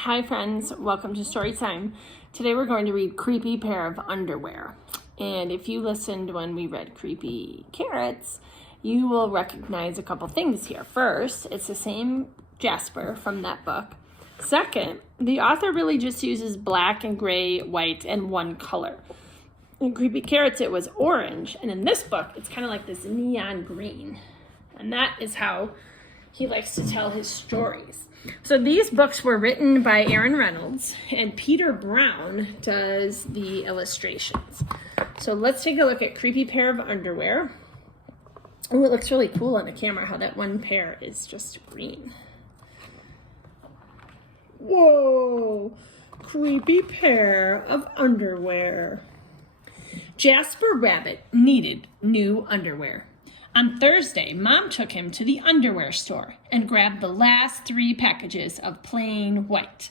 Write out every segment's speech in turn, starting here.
Hi friends, welcome to Story Time. Today we're going to read Creepy Pair of Underwear. And if you listened when we read Creepy Carrots, you will recognize a couple things here. First, it's the same Jasper from that book. Second, the author really just uses black and gray, white, and one color. In Creepy Carrots, it was orange. And in this book, it's kind of like this neon green. And that is how he likes to tell his stories. So these books were written by Aaron Reynolds, and Peter Brown does the illustrations. So let's take a look at Creepy Pair of Underwear. Oh, it looks really cool on the camera how that one pair is just green. Whoa, creepy pair of underwear. Jasper Rabbit needed new underwear. On Thursday, Mom took him to the underwear store and grabbed the last 3 packages of plain white.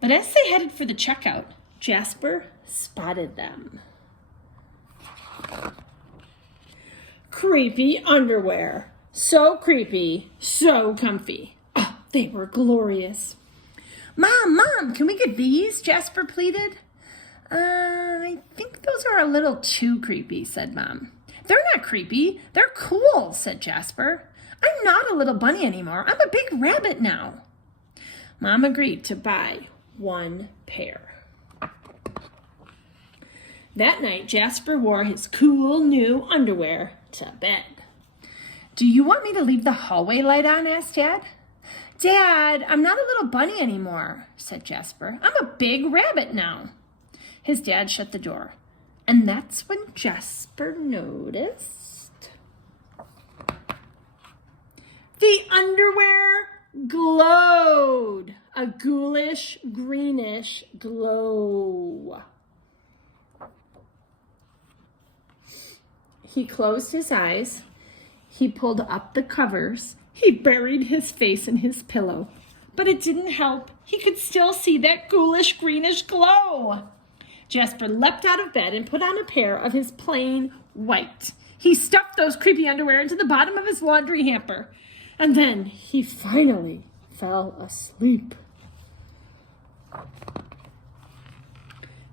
But as they headed for the checkout, Jasper spotted them. Creepy underwear. So creepy, so comfy. Oh, they were glorious. Mom, can we get these? Jasper pleaded. I think those are a little too creepy, said Mom. They're not creepy. They're cool, said Jasper. I'm not a little bunny anymore. I'm a big rabbit now. Mom agreed to buy 1 pair. That night, Jasper wore his cool new underwear to bed. Do you want me to leave the hallway light on? Asked Dad. Dad, I'm not a little bunny anymore, said Jasper. I'm a big rabbit now. His dad shut the door. And that's when Jasper noticed the underwear glowed, a ghoulish, greenish glow. He closed his eyes. He pulled up the covers. He buried his face in his pillow. But it didn't help. He could still see that ghoulish, greenish glow. Jasper leapt out of bed and put on a pair of his plain white. He stuffed those creepy underwear into the bottom of his laundry hamper. And then he finally fell asleep.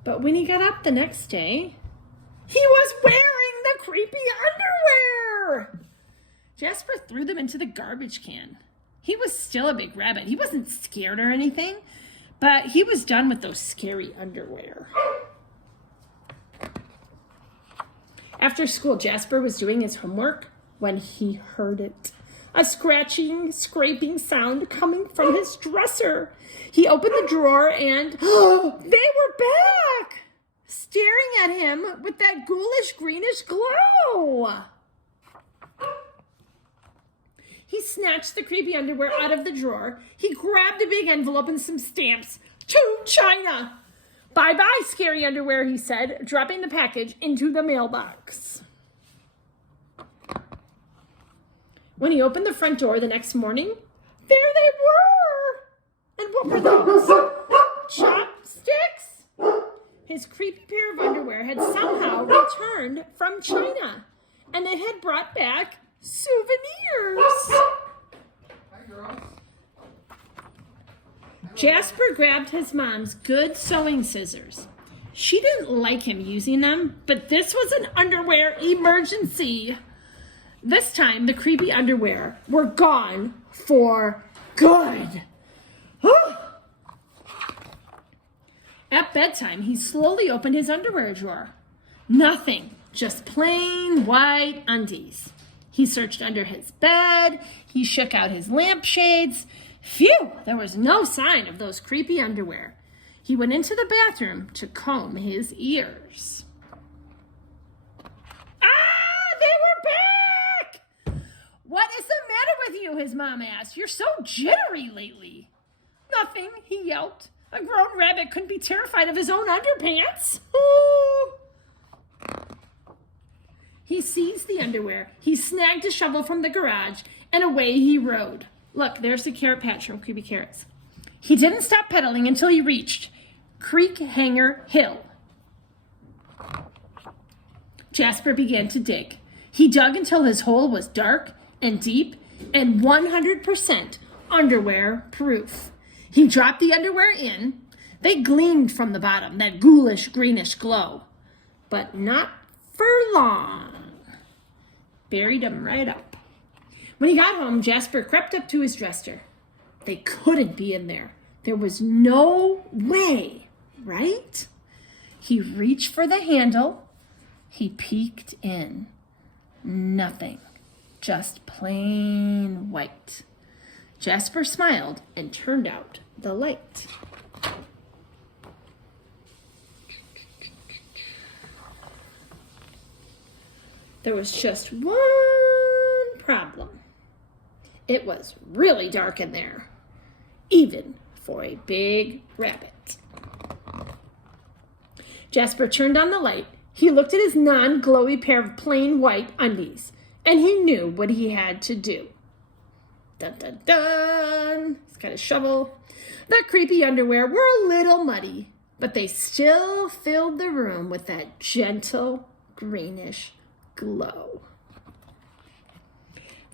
But when he got up the next day, he was wearing the creepy underwear. Jasper threw them into the garbage can. He was still a big rabbit. He wasn't scared or anything, but he was done with those scary underwear. After school, Jasper was doing his homework when he heard it. A scratching, scraping sound coming from his dresser. He opened the drawer and they were back, staring at him with that ghoulish, greenish glow. He snatched the creepy underwear out of the drawer. He grabbed a big envelope and some stamps. To China. Bye-bye, scary underwear, he said, dropping the package into the mailbox. When he opened the front door the next morning, there they were! And what were those? Chopsticks? His creepy pair of underwear had somehow returned from China, and it had brought back souvenirs. Hi, girls. Jasper grabbed his mom's good sewing scissors. She didn't like him using them, but this was an underwear emergency. This time, the creepy underwear were gone for good. At bedtime, he slowly opened his underwear drawer. Nothing, just plain white undies. He searched under his bed. He shook out his lampshades. Phew, there was no sign of those creepy underwear. He went into the bathroom to comb his ears. They were back! What is the matter with you? His mom asked. You're so jittery lately. Nothing, he yelped. A grown rabbit couldn't be terrified of his own underpants. Ooh. He seized the underwear. He snagged a shovel from the garage, and away he rode. Look, there's the carrot patch from Creepy Carrots. He didn't stop pedaling until he reached Creek Hanger Hill. Jasper began to dig. He dug until his hole was dark and deep and 100% underwear proof. He dropped the underwear in. They gleamed from the bottom, that ghoulish greenish glow. But not for long. Buried them right up. When he got home, Jasper crept up to his dresser. They couldn't be in there. There was no way, right? He reached for the handle. He peeked in. Nothing. Just plain white. Jasper smiled and turned out the light. There was just one problem. It was really dark in there, even for a big rabbit. Jasper turned on the light. He looked at his non-glowy pair of plain white undies, and he knew what he had to do. Dun, dun, dun. He's got a shovel. The creepy underwear were a little muddy, but they still filled the room with that gentle greenish glow.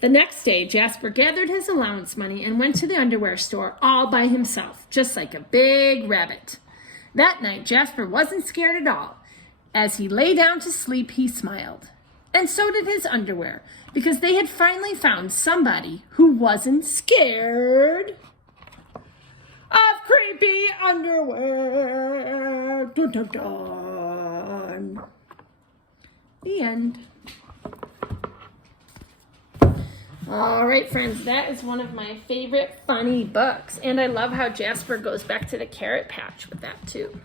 The next day, Jasper gathered his allowance money and went to the underwear store all by himself, just like a big rabbit. That night, Jasper wasn't scared at all. As he lay down to sleep, he smiled. And so did his underwear, because they had finally found somebody who wasn't scared of creepy underwear. Dun, dun, dun. The end. All right, friends, that is one of my favorite funny books. And I love how Jasper goes back to the carrot patch with that, too.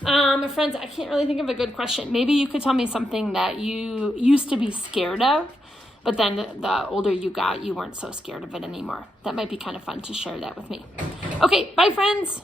Friends, I can't really think of a good question. Maybe you could tell me something that you used to be scared of, but then the older you got, you weren't so scared of it anymore. That might be kind of fun to share that with me. Okay, bye, friends.